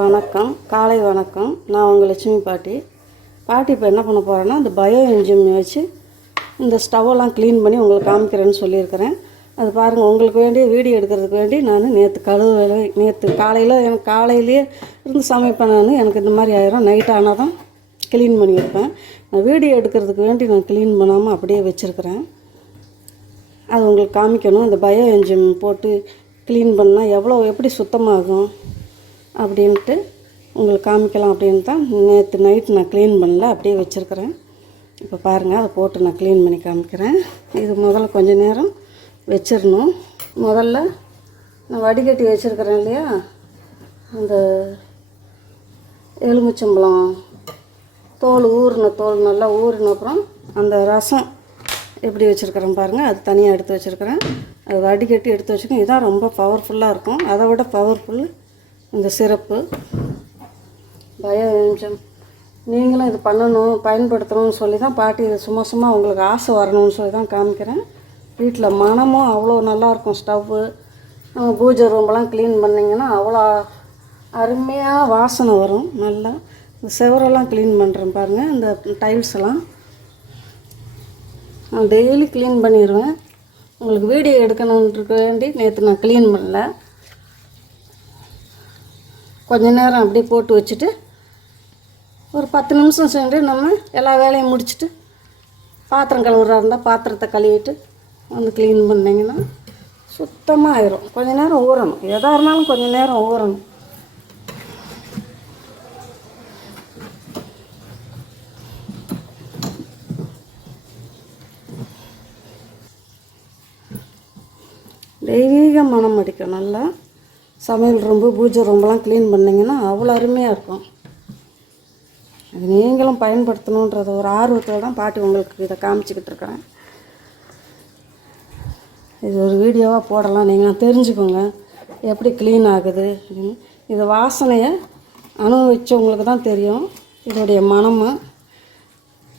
வணக்கம். காலை வணக்கம். நான் உங்கள் லட்சுமி பாட்டி. பாட்டி இப்போ என்ன பண்ண போகிறேன்னா இந்த பயோ என்ஜின் வச்சு இந்த ஸ்டவ்வெல்லாம் க்ளீன் பண்ணி உங்களுக்கு காமிக்கிறேன்னு சொல்லியிருக்கிறேன். அது பாருங்கள் உங்களுக்கு வேண்டிய வீடியோ எடுக்கிறதுக்கு வேண்டி நான் நேற்று கழுவு நேற்று காலையில் எனக்கு காலையிலேயே இருந்து சமைப்பேன் நான். எனக்கு இந்த மாதிரி ஆயிரும். நைட் ஆனால் தான் க்ளீன் பண்ணி வைப்பேன். நான் வீடியோ எடுக்கிறதுக்கு வேண்டி நான் க்ளீன் பண்ணாமல் அப்படியே வச்சுருக்கிறேன். அது உங்களுக்கு காமிக்கணும். இந்த பயோ என்ஜிம் போட்டு க்ளீன் பண்ணால் எவ்வளோ எப்படி சுத்தமாகும்? அப்படின்ட்டு உங்களுக்கு காமிக்கலாம் அப்படின்னு தான் நேற்று நைட் நான் க்ளீன் பண்ணல அப்படியே வச்சுருக்கிறேன். இப்போ பாருங்கள் அதை போட்டு நான் க்ளீன் பண்ணி காமிக்கிறேன். இது முதல்ல கொஞ்சம் நேரம் வச்சிடணும் முதல்ல நான் வடிகட்டி வச்சுருக்கிறேன் இல்லையா? அந்த எலுமிச்சம்பழம். தோல் ஊறின தோல் நல்லா ஊறின அப்புறம் அந்த ரசம் எப்படி வச்சுருக்கிறேன் பாருங்கள் அது தனியாக எடுத்து வச்சுருக்கிறேன். அது வடிகட்டி எடுத்து வச்சுருக்கேன். இதான் ரொம்ப பவர்ஃபுல்லாக இருக்கும். அதை விட பவர்ஃபுல் இந்த சிறப்பு. பயம் நீங்களும் இது பண்ணணும் பயன்படுத்தணும்னு சொல்லி தான் பாட்டி இது சும்மா சும்மா உங்களுக்கு ஆசை வரணும்னு சொல்லி தான் காமிக்கிறேன். வீட்டில் மனமும் அவ்வளோ நல்லாயிருக்கும் ஸ்டவ்வு நம்ம பூஜை ரூமெல்லாம் க்ளீன் பண்ணிங்கன்னா அவ்வளோ அருமையாக வாசனை வரும் நல்லா. இந்த செவரெல்லாம் க்ளீன் பண்ணுறேன் பாருங்கள் இந்த டைல்ஸ் எல்லாம். நான் டெய்லி க்ளீன் பண்ணிடுவேன் உங்களுக்கு வீடியோ எடுக்கணுன்றது வேண்டி நேற்று நான் க்ளீன் பண்ணல. கொஞ்ச நேரம் அப்படியே போட்டு வச்சுட்டு ஒரு பத்து நிமிஷம் சென்று நம்ம எல்லா வேலையும் முடிச்சுட்டு பாத்திரம் கழுவுறா இருந்தால் பாத்திரத்தை கழுவிட்டு வந்து க்ளீன் பண்ணிங்கன்னா சுத்தமாக ஆயிரும். கொஞ்ச நேரம் ஊறணும். எதாக இருந்தாலும் கொஞ்ச நேரம் ஊறணும். தெய்வீக மனம் அடிக்கும். நல்லா சமையல் ரூம்பு பூஜை ரூம்பெல்லாம் க்ளீன் பண்ணிங்கன்னா அவ்வளோ அருமையாக இருக்கும். அது நீங்களும் பயன்படுத்தணுன்றத ஒரு ஆர்வத்தில் தான் பாட்டி உங்களுக்கு இதை காமிச்சிக்கிட்டு இருக்கிறேன் இது ஒரு வீடியோவாக போடலாம் நீங்கள் தெரிஞ்சுக்கோங்க. எப்படி க்ளீன் ஆகுது அப்படின்னு. இது வாசனையை அனுபவிச்சவங்களுக்கு தான் தெரியும். இதோடைய மனமும்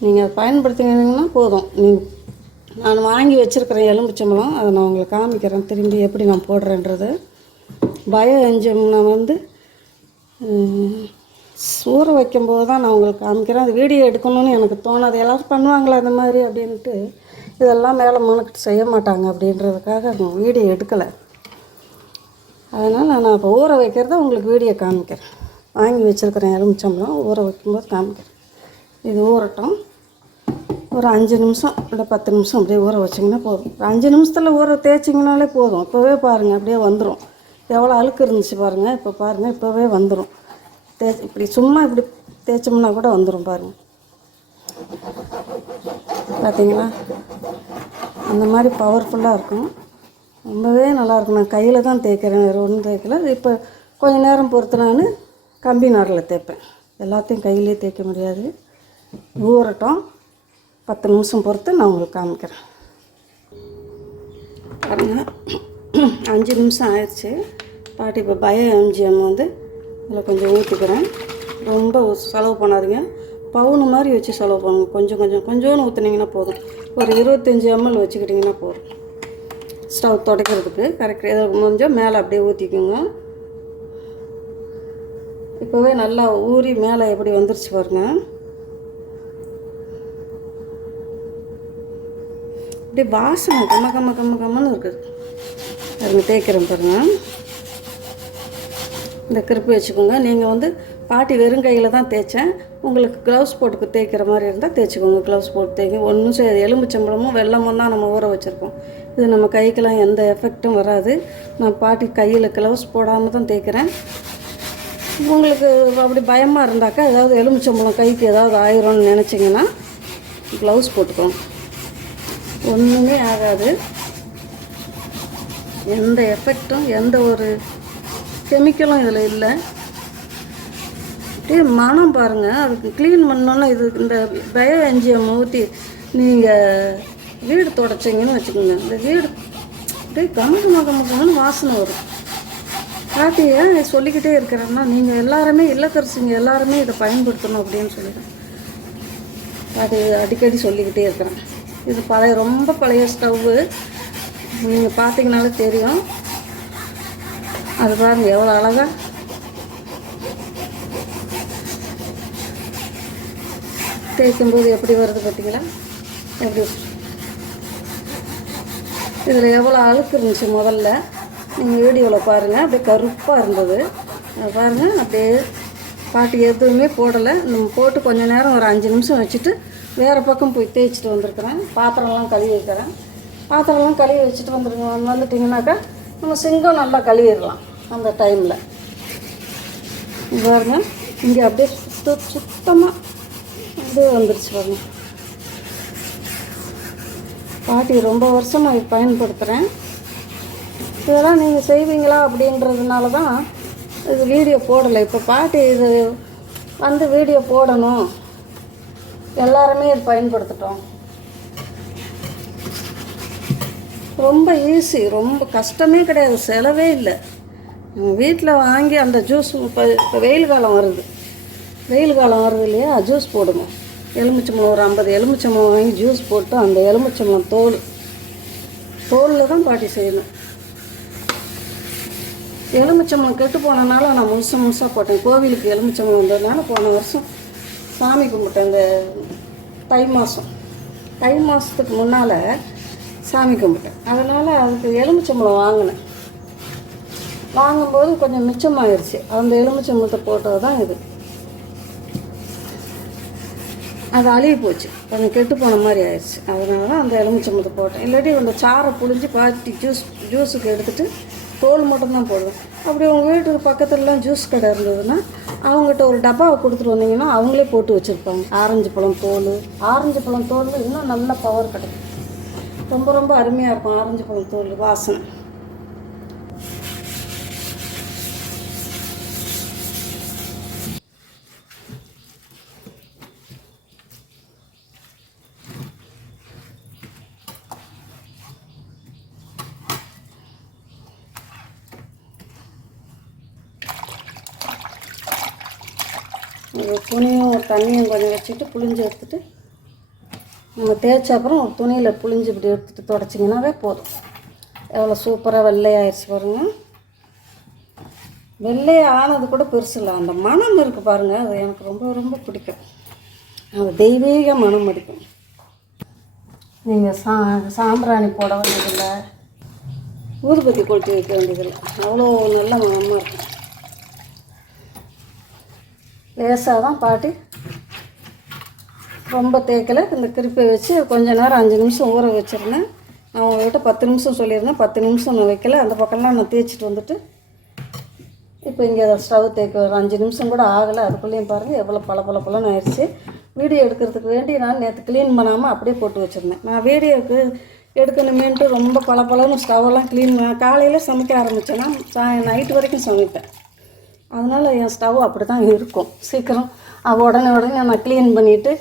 நீங்கள் அதை பயன்படுத்தினீங்கன்னா போதும். நீங்கள் நான் வாங்கி வச்சுருக்கிறேன் எலும்புச்சம்பளம் அதை நான் உங்களுக்கு காமிக்கிறேன். திரும்பி எப்படி நான் போடுறேன்றது. பயோ என்ஜிம் நான் வந்து ஊற வைக்கும்போது தான் நான் உங்களுக்கு காமிக்கிறேன். அது வீடியோ எடுக்கணும்னு எனக்கு தோணாது. எல்லோரும் பண்ணுவாங்களா அந்த மாதிரி அப்படின்ட்டு இதெல்லாம் மேலே மனுக்கிட்டு செய்ய மாட்டாங்க அப்படின்றதுக்காக வீடியோ எடுக்கலை. அதனால் நான் இப்போ ஊற வைக்கிறத உங்களுக்கு வீடியோ காமிக்கிறேன். வாங்கி வச்சுருக்கிறேன் எலுமிச்சம்பழம் ஊற வைக்கும்போது காமிக்கிறேன். இது ஊறட்டும். ஒரு அஞ்சு நிமிஷம் இல்லை பத்து நிமிஷம் அப்படியே ஊற வச்சிங்கன்னா போதும். ஒரு அஞ்சு நிமிஷத்தில் ஊற தேய்ச்சிங்கனாலே போதும். இப்போவே பாருங்கள் அப்படியே வந்துடும் எவ்வளோ அழுக்கு இருந்துச்சு பாருங்கள் இப்போ பாருங்கள் இப்போவே வந்துடும் தே இப்படி சும்மா இப்படி தேய்ச்சோம்னா கூட வந்துடும் பாருங்கள் பார்த்தீங்களா அந்த மாதிரி பவர்ஃபுல்லாக இருக்கும். ரொம்பவே நல்லாயிருக்கும் நான் கையில் தான் தேய்க்கிறேன். வேறு ஒன்றும் தேய்க்கல. இப்போ கொஞ்ச நேரம் பொறுத்து நான் கம்பி நாரில் தேய்ப்பேன். எல்லாத்தையும் கையிலே தேய்க்க முடியாது. ஊறட்டும். பத்து நிமிஷம் பொறுத்து நான் உங்களுக்கு காமிக்கிறேன். பாருங்கள் அஞ்சு நிமிஷம் ஆயிடுச்சு. பாட்டி இப்போ பய எம்ஜிஎம் வந்து இதில் கொஞ்சம் ஊற்றிக்கிறேன் ரொம்ப செலவு பண்ணாதீங்க. பவுனு மாதிரி வச்சு செலவு பண்ணுங்க. கொஞ்சம் கொஞ்சம் கொஞ்சோன்னு ஊற்றுனீங்கன்னா போதும். ஒரு இருபத்தஞ்சி எம்எல் வச்சுக்கிட்டிங்கன்னா போதும். ஸ்டவ் துடைக்கிறதுக்கு கரெக்ட். இதை கொஞ்சம் மேலே அப்படியே ஊற்றிக்கோங்க இப்போவே நல்லா ஊறி மேலே எப்படி வந்துருச்சு பாருங்க. அப்படியே வாசனை கம்ம கம்ம கம்ம கம்மன்னு இருக்குது. பாருங்க தேய்க்கிறேன் பாருங்க. இந்த கிருப்பி வச்சுக்கோங்க. நீங்கள் வந்து பாட்டி வெறும் கையில் தான் தேய்ச்சேன். உங்களுக்கு க்ளவுஸ் போட்டு தேய்க்கிற மாதிரி இருந்தால் தேய்ச்சிக்கோங்க. க்ளவுஸ் போட்டு தேய்க்கும் ஒன்றும் செய்யாது. எலும்புச்சம்பழமும் வெள்ளமும் தான் நம்ம ஊற வச்சுருக்கோம். இது நம்ம கைக்கெல்லாம் எந்த எஃபெக்ட்டும் வராது. நான் பாட்டி கையில் க்ளவுஸ் போடாமல் தான் தேய்க்கிறேன். உங்களுக்கு அப்படி பயமாக இருந்தாக்கா ஏதாவது எலுமிச்சம்பழம் கைக்கு ஏதாவது ஆயிரும்னு நினச்சிங்கன்னா க்ளவுஸ் போட்டுக்கோங்க. ஒன்றுமே ஆகாது. எந்த எஃபெக்டும் எந்த ஒரு கெமிக்கலும் இதில் இல்லை. அப்படியே மனம் பாருங்கள் அதுக்கு க்ளீன் பண்ணோன்னா இது இந்த பயோ என்ஜிஎம் ஊற்றி நீங்கள் வீடு தொடச்சிங்கன்னு வச்சுக்கோங்க. இந்த வீடு அப்படியே கம கம வாசனை வரும். பாட்டி ஏன் சொல்லிக்கிட்டே இருக்கிறேன்னா நீங்கள் எல்லாருமே இல்லத்தரசிங்க எல்லாருமே இதை பயன்படுத்தணும் அப்படின்னு சொல்லிடுறேன் பாட்டி அடிக்கடி சொல்லிக்கிட்டே இருக்கிறேன். இது பழைய ரொம்ப பழைய ஸ்டவ்வு நீங்கள் பார்த்தீங்கனாலே தெரியும். அது பாருங்கள் எவ்வளோ அழகாக தேய்க்கும்போது எப்படி வருது பார்த்தீங்களா எப்படி? இதில் எவ்வளோ அழுக்கு இருந்துச்சு முதல்ல? நீங்கள் வீடியோவில் பாருங்கள் அப்படியே கருப்பாக இருந்தது. பாருங்கள் அப்படியே பாட்டு எதுவுமே போடலை. நம்ம போட்டு கொஞ்சம் நேரம் ஒரு அஞ்சு நிமிஷம் வச்சுட்டு வேறு பக்கம் போய் தேய்ச்சிட்டு வந்திருக்கிறேன். பாத்திரம்லாம் கழுவி வைக்கிறேன். பாத்திரம்லாம் கழுவி வச்சுட்டு வந்துடுங்க வந்துட்டிங்கனாக்கா நம்ம சிங்கம் நல்லா கழுவிடலாம் அந்த டைமில். பாருங்க இங்கே அப்படியே சுத்த சுத்தமாக அப்படியே வந்துருச்சு பாருங்க. பாட்டி ரொம்ப வருஷமாக இது பயன்படுத்துகிறேன் இதெல்லாம் நீங்கள் செய்வீங்களா அப்படின்றதுனால தான் இது வீடியோ போடலை. இப்போ பாட்டி இது வந்து வீடியோ போடணும். எல்லாருமே இது பயன்படுத்திட்டோம். ரொம்ப ஈஸி ரொம்ப கஷ்டமே கிடையாது செலவே இல்லை. வீட்டில் வாங்கி அந்த ஜூஸ் இப்போ இப்போ வெயில் காலம் வருது. வெயில் காலம் வருது இல்லையா ஜூஸ் போடுங்க. எலுமிச்சம்பழம் ஒரு ஐம்பது எலுமிச்சம்பழம் வாங்கி ஜூஸ் போட்டு அந்த எலுமிச்சம்பழம் தோல் தோலில் தான் பாட்டி செய்யணும். எலுமிச்சம்பழம் கெட்டு போனனால நான் முழுசு முழுசாக போட்டேன். கோவிலுக்கு எலுமிச்சம்பழம் வந்ததுனால போன வருஷம் சாமி கும்பிட்டேன் இந்த தை மாதம் தை மாதத்துக்கு முன்னால் சாமி கும்பிட்டேன். அதனால் அதுக்கு எலுமிச்சம்பழம் வாங்கினேன். வாங்கும்போது கொஞ்சம் மிச்சமாயிருச்சு. அந்த எலுமிச்சம்பழத்தை போட்டது தான் இது. அது அழுகி போச்சு. கொஞ்சம் கெட்டு போன மாதிரி ஆயிடுச்சு அதனால தான் அந்த எலுமிச்சம்பழத்தை போட்டேன். இல்லாட்டி அந்த சாரை புழிஞ்சு பாட்டி ஜூஸ் ஜூஸுக்கு எடுத்துகிட்டு தோல் மட்டும்தான் போடுவேன். அப்படி உங்கள் வீட்டுக்கு பக்கத்துலலாம் ஜூஸ் கடை இருந்ததுன்னா அவங்ககிட்ட ஒரு டப்பாவை கொடுத்துட்டு வந்தீங்கன்னா அவங்களே போட்டு வச்சுருப்பாங்க. ஆரஞ்சு பழம் தோல். ஆரஞ்சு பழம் தோல் இன்னும் நல்ல பவர் கிடைக்கும். ரொம்ப ரொம்ப அருமையாக இருக்கும். ஆரஞ்சு பழம் தோல் வாசனை. துணியும் தண்ணியும் கொஞ்சம் வச்சுட்டு புளிஞ்சு எடுத்துட்டு நீங்கள் தேய்ச்ச அப்புறம் துணியில் புளிஞ்சு இப்படி எடுத்துட்டு தொடச்சிங்கனாவே போதும். எவ்வளோ சூப்பராக வெள்ளையாயிடுச்சு பாருங்க. வெள்ளையை ஆனது கூட பெருசு இல்லை. அந்த மனம் இருக்குது பாருங்கள் அது எனக்கு ரொம்ப ரொம்ப பிடிக்கும். அது தெய்வீக மனம் அடிக்கும். நீங்கள் சா சாம்பிராணி போட வேண்டியதில்லை. ஊதுபத்தி கொளுத்தி வைக்க வேண்டியதில்லை. அவ்வளோ நல்ல மனமாக இருக்கும் லேசாக தான் பாட்டி. ரொம்ப தேய்க்கலை இந்த திருப்பி வச்சு கொஞ்ச நேரம் அஞ்சு நிமிஷம் ஊற வச்சுருந்தேன். நான் உங்கள்கிட்ட பத்து நிமிஷம் சொல்லியிருந்தேன். பத்து நிமிஷம் நான் வைக்கல. அந்த பக்கம்லாம் நான் தேய்ச்சிட்டு வந்துட்டு இப்போ இங்கே ஸ்டவ் தேய்க்க ஒரு அஞ்சு நிமிஷம் கூட ஆகலை. அதுக்குள்ளேயும் பாருங்கள் எவ்வளோ பல பல பலன்னு ஆயிடுச்சு. வீடியோ எடுக்கிறதுக்கு வேண்டி நான் நேற்று க்ளீன் பண்ணாமல் அப்படியே போட்டு வச்சுருந்தேன். நான் வீடியோவுக்கு எடுக்கணுமேன்ட்டு ரொம்ப பல பலன்னு ஸ்டவ்வெல்லாம் க்ளீன் காலையில் சமைக்க ஆரம்பித்தேன்னா சாய் நைட்டு வரைக்கும் சமைப்பேன். அதனால் என் ஸ்டவ் அப்படி தான் இருக்கும். சீக்கிரம் அது உடனே உடனே நான் க்ளீன் பண்ணிவிட்டு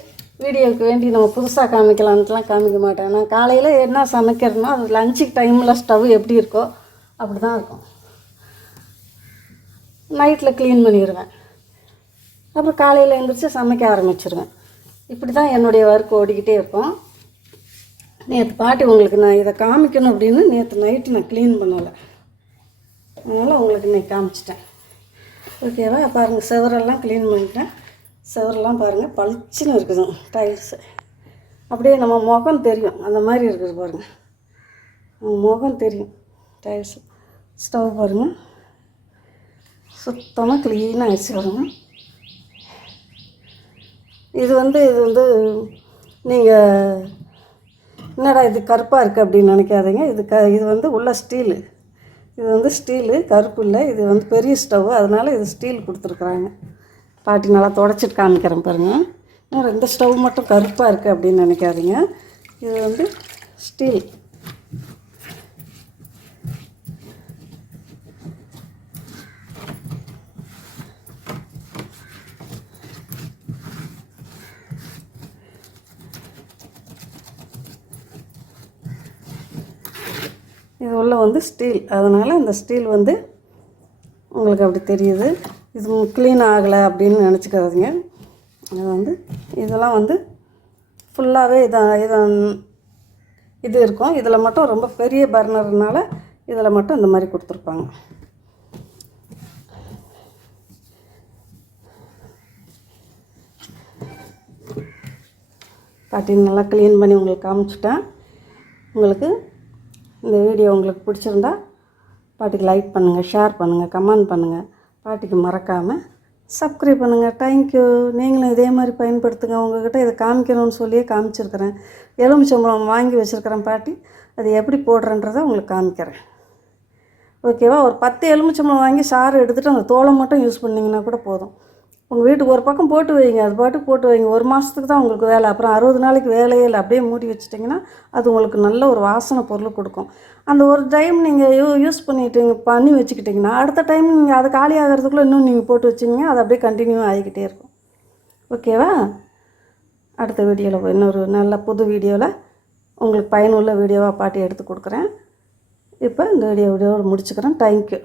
வீடியோவுக்கு வேண்டி நம்ம புதுசாக காமிக்கலான்ட்டுலாம் காமிக்க மாட்டேன். நான் காலையில் என்ன சமைக்கிறனோ அது லஞ்சுக்கு டைமில் ஸ்டவ் எப்படி இருக்கோ அப்படி தான் இருக்கும். நைட்டில் க்ளீன் பண்ணிடுவேன் அப்புறம் காலையில் எழுந்திரிச்சு சமைக்க ஆரம்பிச்சிருவேன். இப்படி தான் என்னுடைய ஒர்க் ஓடிக்கிட்டே இருக்கும். நேற்று பாட்டி உங்களுக்கு நான் இதை காமிக்கணும் அப்படின்னு நேற்று நைட்டு நான் க்ளீன் பண்ணலை. அதனால் உங்களுக்கு இன்னைக்கு காமிச்சிட்டேன். ஓகேவா பாருங்கள் செவரெல்லாம் க்ளீன் பண்ணிட்டேன். செவரெல்லாம் பாருங்கள் பளிச்சுன்னு இருக்குது. டைல்ஸு அப்படியே நம்ம முகம் தெரியும். அந்த மாதிரி இருக்குது பாருங்கள் நம்ம முகம் தெரியும். டைல்ஸு ஸ்டவ் பாருங்கள் சுத்தமாக க்ளீனாக ஆயிடுச்சு பாருங்கள் இது வந்து இது வந்து நீங்கள் என்னடா இது கருப்பாக இருக்குது அப்படின்னு நினைக்காதீங்க. இது க இது வந்து உள்ள ஸ்டீலு இது வந்து ஸ்டீலு கருப்பு இல்லை. இது வந்து பெரிய ஸ்டவ் அதனால் இது ஸ்டீல் கொடுத்துருக்குறாங்க. பாட்டி நல்லா தொடச்சிட்டு காமிக்கிறேன் பாருங்கள் இன்னும் இந்த ஸ்டவ் மட்டும் கருப்பாக இருக்குது அப்படின்னு நினைக்காதீங்க. இது வந்து ஸ்டீல். இது உள்ள வந்து ஸ்டீல். அதனால் அந்த ஸ்டீல் வந்து உங்களுக்கு அப்படி தெரியுது. இது க்ளீன் ஆகலை அப்படின்னு நினச்சிக்காதீங்க. இது வந்து இதெல்லாம் வந்து ஃபுல்லாகவே இதை இதை இது இருக்கும். இதில் மட்டும் ரொம்ப பெரிய பர்னர்னால இதில் மட்டும் இந்த மாதிரி கொடுத்துருப்பாங்க. பாட்டி நல்லா க்ளீன் பண்ணி உங்களுக்கு காமிச்சிட்டேன். உங்களுக்கு இந்த வீடியோ உங்களுக்கு பிடிச்சிருந்தா பாட்டிக்கு லைக் பண்ணுங்கள் ஷேர் பண்ணுங்கள் கமெண்ட் பண்ணுங்கள் பாட்டிக்கு மறக்காமல் சப்ஸ்கிரைப் பண்ணுங்கள் தேங்க்யூ நீங்களும் இதே மாதிரி பயன்படுத்துங்க. உங்கள்கிட்ட இதை காமிக்கணும்னு சொல்லியே காமிச்சிருக்கிறேன். எலுமிச்சம்பழம் வாங்கி வச்சுருக்கிறேன் பாட்டி. அது எப்படி போடுறன்றதை உங்களுக்கு காமிக்கிறேன். ஓகேவா ஒரு பத்து எலுமிச்சம்பழம் வாங்கி சாறு எடுத்துகிட்டு அந்த தோலை மட்டும் யூஸ் பண்ணிங்கன்னா கூட போதும். உங்கள் வீட்டுக்கு ஒரு பக்கம் போட்டு வைங்க அது பாட்டுக்கு போட்டு வைங்க. ஒரு மாதத்துக்கு தான் உங்களுக்கு வேலை. அப்புறம் அறுபது நாளைக்கு வேலையே இல்லை. அப்படியே மூடி வச்சிட்டிங்கன்னா அது உங்களுக்கு நல்ல ஒரு வாசனை பொருள் கொடுக்கும். அந்த ஒரு டைம் நீங்கள் யூ யூஸ் பண்ணிட்டீங்க பண்ணி வச்சுக்கிட்டிங்கன்னா அடுத்த டைம் நீங்கள் அது காலி ஆகிறதுக்குள்ளே இன்னும் நீங்கள் போட்டு வச்சிங்கன்னா அது அப்படியே கண்டினியூ ஆகிக்கிட்டே இருக்கும். ஓகேவா அடுத்த வீடியோவில் இன்னொரு நல்ல புது வீடியோவில் உங்களுக்கு பயனுள்ள வீடியோவாக பாட்டி எடுத்து கொடுக்குறேன். இப்போ இந்த வீடியோ வீடியோவோட முடிச்சுக்கிறேன். தேங்க்யூ